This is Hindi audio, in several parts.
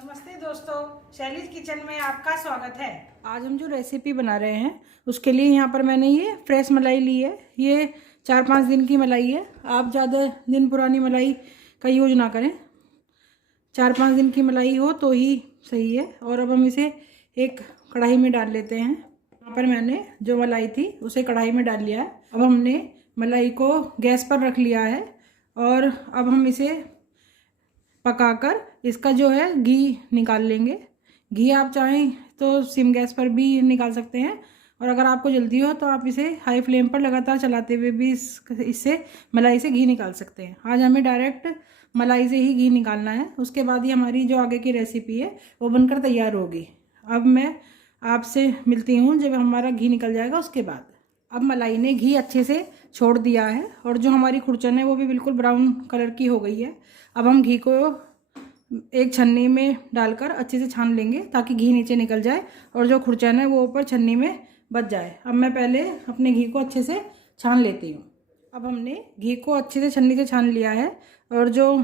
नमस्ते दोस्तों, शैलीज किचन में आपका स्वागत है। आज हम जो रेसिपी बना रहे हैं उसके लिए यहाँ पर मैंने ये फ्रेश मलाई ली है। ये 4-5 दिन की मलाई है। आप ज़्यादा दिन पुरानी मलाई का यूज ना करें, 4-5 दिन की मलाई हो तो ही सही है। और अब हम इसे एक कढ़ाई में डाल लेते हैं। यहाँ पर मैंने जो मलाई थी उसे कढ़ाई में डाल लिया है। अब हमने मलाई को गैस पर रख लिया है और अब हम इसे पकाकर इसका जो है घी निकाल लेंगे। घी आप चाहें तो सिम गैस पर भी निकाल सकते हैं, और अगर आपको जल्दी हो तो आप इसे हाई फ्लेम पर लगातार चलाते हुए भी इससे मलाई से घी निकाल सकते हैं। आज हमें डायरेक्ट मलाई से ही घी निकालना है, उसके बाद ही हमारी जो आगे की रेसिपी है वो बनकर तैयार होगी। अब मैं आपसे मिलती हूँ जब हमारा घी निकल जाएगा उसके बाद। अब मलाई ने घी अच्छे से छोड़ दिया है और जो हमारी खुरचन है वो भी बिल्कुल ब्राउन कलर की हो गई है। अब हम घी को एक छन्नी में डालकर अच्छे से छान लेंगे ताकि घी नीचे निकल जाए और जो खुरचन है वो ऊपर छन्नी में बच जाए। अब मैं पहले अपने घी को अच्छे से छान लेती हूँ। अब हमने घी को अच्छे से छन्नी से छान लिया है और जो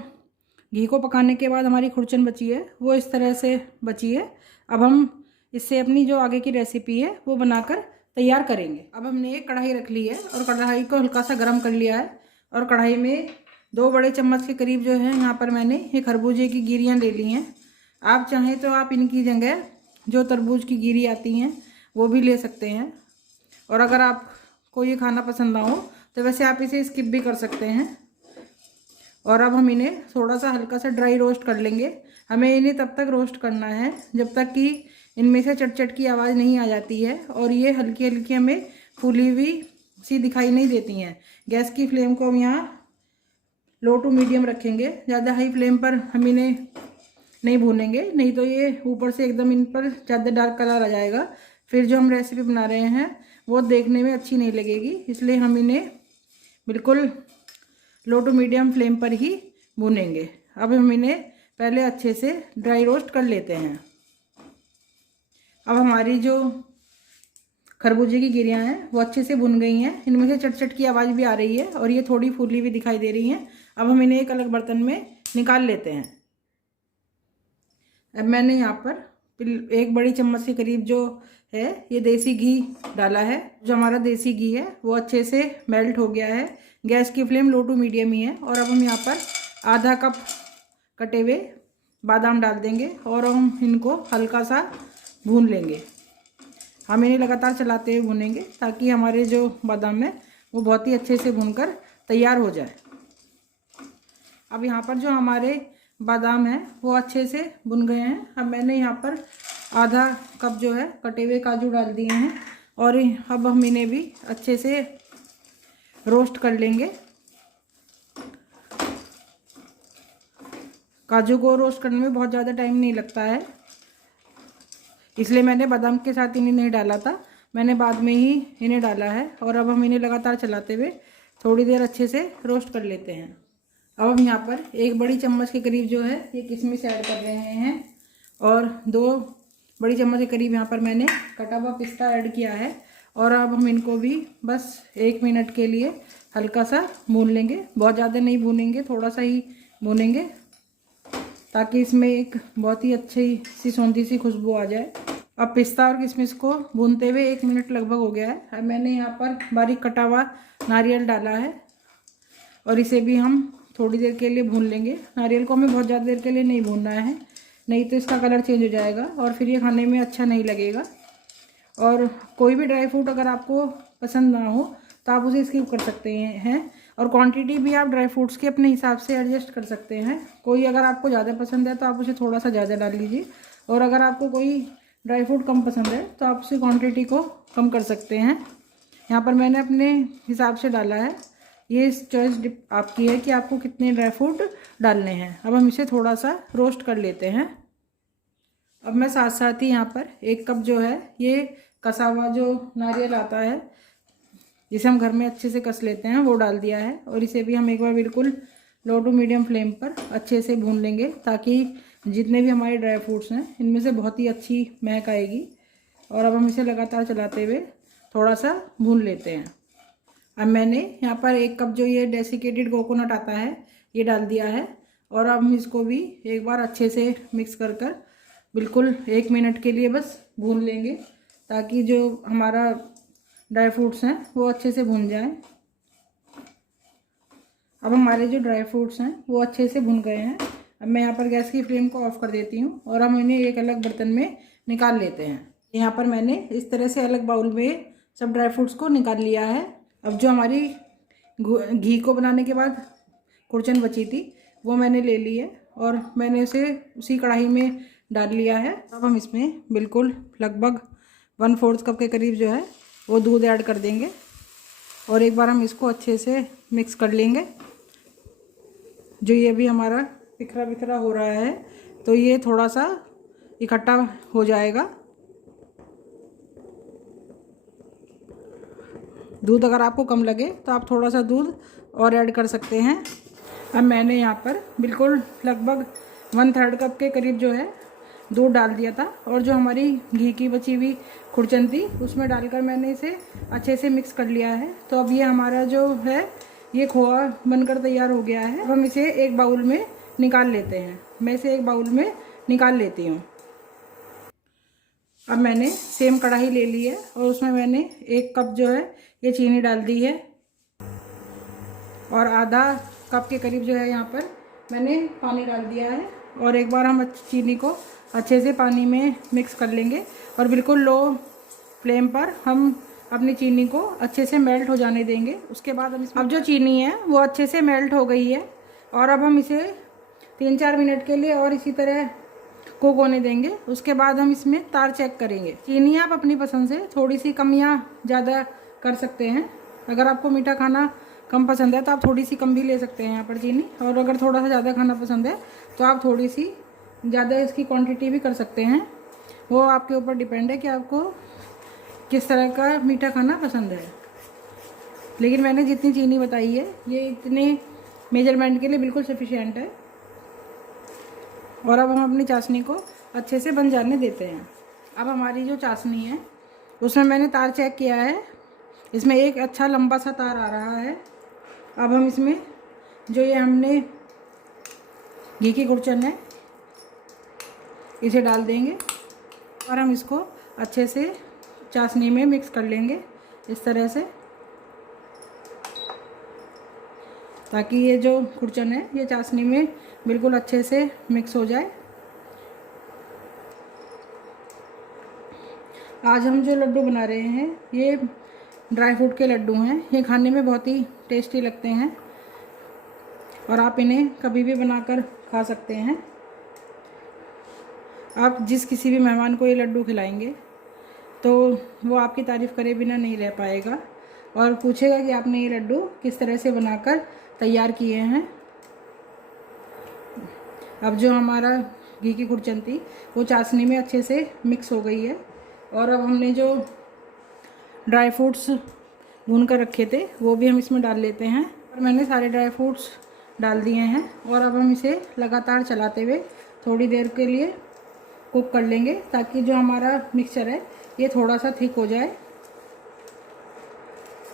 घी को पकाने के बाद हमारी खुरचन बची है वो इस तरह से बची है। अब हम इससे अपनी जो आगे की रेसिपी है वो बनाकर तैयार करेंगे। अब हमने एक कढ़ाई रख ली है और कढ़ाई को हल्का सा गर्म कर लिया है और कढ़ाई में 2 बड़े चम्मच के करीब जो है यहाँ पर मैंने ये खरबूजे की गिरियाँ ले ली हैं। आप चाहें तो आप इनकी जगह जो तरबूज की गिरी आती हैं वो भी ले सकते हैं, और अगर आपको ये खाना पसंद ना हो तो वैसे आप इसे स्किप भी कर सकते हैं। और अब हम इन्हें थोड़ा सा हल्का सा ड्राई रोस्ट कर लेंगे। हमें इन्हें तब तक रोस्ट करना है जब तक कि इनमें से चट चट की आवाज़ नहीं आ जाती है और ये हल्की हल्की हमें फूली हुई सी दिखाई नहीं देती हैं। गैस की फ्लेम को हम यहाँ लो टू मीडियम रखेंगे। ज़्यादा हाई फ्लेम पर हम इन्हें नहीं भूनेंगे, नहीं तो ये ऊपर से एकदम इन पर ज़्यादा डार्क कलर आ जाएगा। फिर जो हम रेसिपी बना रहे हैं वो देखने में अच्छी नहीं लगेगी, इसलिए हम इन्हें बिल्कुल लो टू मीडियम फ्लेम पर ही भूनेंगे। अब हम इन्हें पहले अच्छे से ड्राई रोस्ट कर लेते हैं। अब हमारी जो खरबूजे की गिरियाँ हैं वो अच्छे से भुन गई हैं। इनमें से चट चट की आवाज़ भी आ रही है और ये थोड़ी फूली हुई दिखाई दे रही हैं। अब हम इन्हें एक अलग बर्तन में निकाल लेते हैं। अब मैंने यहाँ पर 1 बड़ी चम्मच के करीब जो है ये देसी घी डाला है। जो हमारा देसी घी है वो अच्छे से मेल्ट हो गया है। गैस की फ्लेम लो टू मीडियम ही है। और अब हम यहाँ पर आधा कप कटे हुए बादाम डाल देंगे और हम इनको हल्का सा भून लेंगे। हम इन्हें लगातार चलाते हुए भूनेंगे ताकि हमारे जो बादाम है वो बहुत ही अच्छे से भूनकर तैयार हो जाए। अब यहाँ पर जो हमारे बादाम हैं वो अच्छे से भुन गए हैं। अब मैंने यहाँ पर आधा कप जो है कटे हुए काजू डाल दिए हैं और अब हम इन्हें भी अच्छे से रोस्ट कर लेंगे। काजू को रोस्ट करने में बहुत ज़्यादा टाइम नहीं लगता है, इसलिए मैंने बादाम के साथ इन्हें नहीं डाला था, मैंने बाद में ही इन्हें डाला है। और अब हम इन्हें लगातार चलाते हुए थोड़ी देर अच्छे से रोस्ट कर लेते हैं। अब हम यहाँ पर 1 बड़ी चम्मच के करीब जो है ये किशमिश ऐड कर रहे हैं और 2 बड़ी चम्मच के करीब यहाँ पर मैंने कटा हुआ पिस्ता ऐड किया है। और अब हम इनको भी बस 1 मिनट के लिए हल्का सा भून लेंगे। बहुत ज़्यादा नहीं भूनेंगे, थोड़ा सा ही भूनेंगे ताकि इसमें एक बहुत ही अच्छी सी सौंधी सी खुशबू आ जाए। अब पिस्ता और किशमिश को भूनते हुए 1 मिनट लगभग हो गया है। अब मैंने यहाँ पर बारीक कटा हुआ नारियल डाला है और इसे भी हम थोड़ी देर के लिए भून लेंगे। नारियल को हमें बहुत ज़्यादा देर के लिए नहीं भूनना है, नहीं तो इसका कलर चेंज हो जाएगा और फिर ये खाने में अच्छा नहीं लगेगा। और कोई भी ड्राई फ्रूट अगर आपको पसंद ना हो तो आप उसे स्किप कर सकते हैं, और क्वांटिटी भी आप ड्राई फ्रूट्स के अपने हिसाब से एडजस्ट कर सकते हैं। कोई अगर आपको ज़्यादा पसंद है तो आप उसे थोड़ा सा ज़्यादा डाल लीजिए, और अगर आपको कोई ड्राई फ्रूट कम पसंद है तो आप उसे क्वांटिटी को कम कर सकते हैं। यहाँ पर मैंने अपने हिसाब से डाला है। ये चॉइस आपकी है कि आपको कितने ड्राई फ्रूट डालने हैं। अब हम इसे थोड़ा सा रोस्ट कर लेते हैं। अब मैं साथ साथ ही यहाँ पर 1 कप जो है ये कसा हुआ जो नारियल आता है जिसे हम घर में अच्छे से कस लेते हैं वो डाल दिया है, और इसे भी हम एक बार बिल्कुल लो टू मीडियम फ्लेम पर अच्छे से भून लेंगे ताकि जितने भी हमारे ड्राई फ्रूट्स हैं इनमें से बहुत ही अच्छी महक आएगी। और अब हम इसे लगातार चलाते हुए थोड़ा सा भून लेते हैं। अब मैंने यहाँ पर 1 कप जो ये डेसिकेटेड कोकोनट आता है ये डाल दिया है। और अब हम इसको भी एक बार अच्छे से मिक्स कर कर बिल्कुल 1 मिनट के लिए बस भून लेंगे, ताकि जो हमारा ड्राई फ्रूट्स हैं वो अच्छे से भून जाएं। अब हमारे जो ड्राई फ्रूट्स हैं वो अच्छे से भुन गए हैं। अब मैं यहाँ पर गैस की फ्लेम को ऑफ कर देती हूँ और हम इन्हें एक अलग बर्तन में निकाल लेते हैं। यहाँ पर मैंने इस तरह से अलग बाउल में सब ड्राई फ्रूट्स को निकाल लिया है। अब जो हमारी घी को बनाने के बाद कुड़चन बची थी वो मैंने ले ली है और मैंने उसे उसी कढ़ाई में डाल लिया है। अब हम इसमें बिल्कुल लगभग 1/4 कप के करीब जो है वो दूध ऐड कर देंगे और एक बार हम इसको अच्छे से मिक्स कर लेंगे। जो ये भी हमारा बिखरा बिखरा हो रहा है तो ये थोड़ा सा इकट्ठा हो जाएगा। दूध अगर आपको कम लगे तो आप थोड़ा सा दूध और ऐड कर सकते हैं। अब मैंने यहाँ पर बिल्कुल लगभग 1/3 कप के करीब जो है दूध डाल दिया था और जो हमारी घी की बची हुई खुरचन थी उसमें डालकर मैंने इसे अच्छे से मिक्स कर लिया है। तो अब ये हमारा जो है ये खोआ बनकर तैयार हो गया है। अब हम इसे एक बाउल में निकाल लेते हैं। मैं इसे एक बाउल में निकाल लेती हूँ। अब मैंने सेम कढ़ाई ले ली है और उसमें मैंने 1 कप जो है ये चीनी डाल दी है और आधा कप के करीब जो है यहाँ पर मैंने पानी डाल दिया है और एक बार हम चीनी को अच्छे से पानी में मिक्स कर लेंगे और बिल्कुल लो फ्लेम पर हम अपनी चीनी को अच्छे से मेल्ट हो जाने देंगे। उसके बाद हम अब जो चीनी है वो अच्छे से मेल्ट हो गई है और अब हम इसे 3-4 मिनट के लिए और इसी तरह कुक होने देंगे। उसके बाद हम इसमें तार चेक करेंगे। चीनी आप अपनी पसंद से थोड़ी सी कम या ज़्यादा कर सकते हैं। अगर आपको मीठा खाना कम पसंद है तो आप थोड़ी सी कम भी ले सकते हैं यहाँ पर चीनी, और अगर थोड़ा सा ज़्यादा खाना पसंद है तो आप थोड़ी सी ज़्यादा इसकी क्वांटिटी भी कर सकते हैं। वो आपके ऊपर डिपेंड है कि आपको किस तरह का मीठा खाना पसंद है। लेकिन मैंने जितनी चीनी बताई है ये इतने मेजरमेंट के लिए बिल्कुल सफिशिएंट है। और अब हम अपनी चाशनी को अच्छे से बन जाने देते हैं। अब हमारी जो चाशनी है उसमें मैंने तार चेक किया है, इसमें एक अच्छा लंबा सा तार आ रहा है। अब हम इसमें जो ये हमने घी की गुड़चन है इसे डाल देंगे और हम इसको अच्छे से चाशनी में मिक्स कर लेंगे इस तरह से, ताकि ये जो गुड़चन है ये चाशनी में बिल्कुल अच्छे से मिक्स हो जाए। आज हम जो लड्डू बना रहे हैं ये ड्राई फ्रूट के लड्डू हैं। ये खाने में बहुत ही टेस्टी लगते हैं और आप इन्हें कभी भी बनाकर खा सकते हैं। आप जिस किसी भी मेहमान को ये लड्डू खिलाएंगे तो वो आपकी तारीफ़ करे बिना नहीं रह पाएगा और पूछेगा कि आपने ये लड्डू किस तरह से बनाकर तैयार किए हैं। अब जो हमारा घी की गुड़चन थी वो चाशनी में अच्छे से मिक्स हो गई है और अब हमने जो ड्राई फ्रूट्स भून कर रखे थे वो भी हम इसमें डाल लेते हैं। और मैंने सारे ड्राई फ्रूट्स डाल दिए हैं और अब हम इसे लगातार चलाते हुए थोड़ी देर के लिए कुक कर लेंगे, ताकि जो हमारा मिक्सचर है ये थोड़ा सा थिक हो जाए।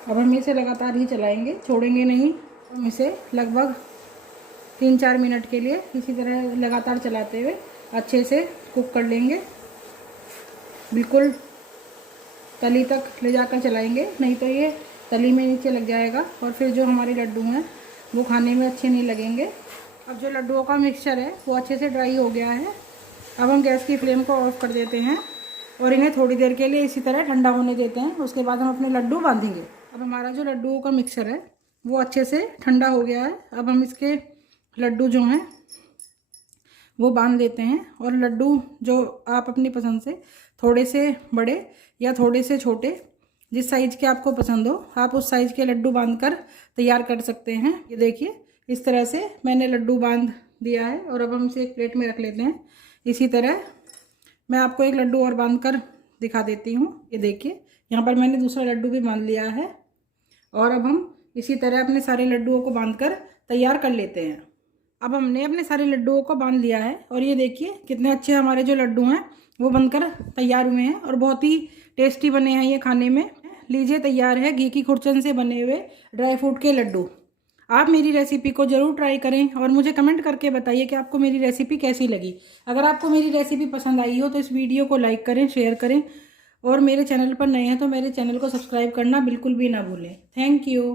अब हम इसे लगातार ही चलाएंगे, छोड़ेंगे नहीं। हम इसे लगभग 3-4 मिनट के लिए इसी तरह लगातार चलाते हुए अच्छे से कुक कर लेंगे। बिल्कुल तली तक ले जाकर चलाएंगे, नहीं तो ये तली में नीचे लग जाएगा और फिर जो हमारे लड्डू हैं वो खाने में अच्छे नहीं लगेंगे। अब जो लड्डुओं का मिक्सचर है वो अच्छे से ड्राई हो गया है। अब हम गैस की फ्लेम को ऑफ कर देते हैं और इन्हें थोड़ी देर के लिए इसी तरह ठंडा होने देते हैं। उसके बाद हम अपने लड्डू बांधेंगे। अब हमारा जो लड्डुओं का मिक्सचर है वो अच्छे से ठंडा हो गया है। अब हम इसके लड्डू जो हैं वो बांध देते हैं और लड्डू जो आप अपनी पसंद से थोड़े से बड़े या थोड़े से छोटे, जिस साइज़ के आपको पसंद हो आप उस साइज़ के लड्डू बांधकर तैयार कर सकते हैं। ये देखिए इस तरह से मैंने लड्डू बांध दिया है और अब हम इसे एक प्लेट में रख लेते हैं। इसी तरह मैं आपको एक लड्डू और बांधकर दिखा देती हूँ। ये देखिए यहाँ पर मैंने दूसरा लड्डू भी बांध लिया है और अब हम इसी तरह अपने सारे लड्डुओं को बांधकर तैयार कर लेते हैं। अब हमने अपने सारे लड्डुओं को बांध लिया है और ये देखिए कितने अच्छे हमारे जो लड्डू हैं वो बनकर तैयार हुए हैं और बहुत ही टेस्टी बने हैं ये खाने में। लीजिए तैयार है घी की गुड़चन से बने हुए ड्राई फ्रूट के लड्डू। आप मेरी रेसिपी को ज़रूर ट्राई करें और मुझे कमेंट करके बताइए कि आपको मेरी रेसिपी कैसी लगी। अगर आपको मेरी रेसिपी पसंद आई हो तो इस वीडियो को लाइक करें, शेयर करें और मेरे चैनल पर नए हैं तो मेरे चैनल को सब्सक्राइब करना बिल्कुल भी ना भूलें। Thank you.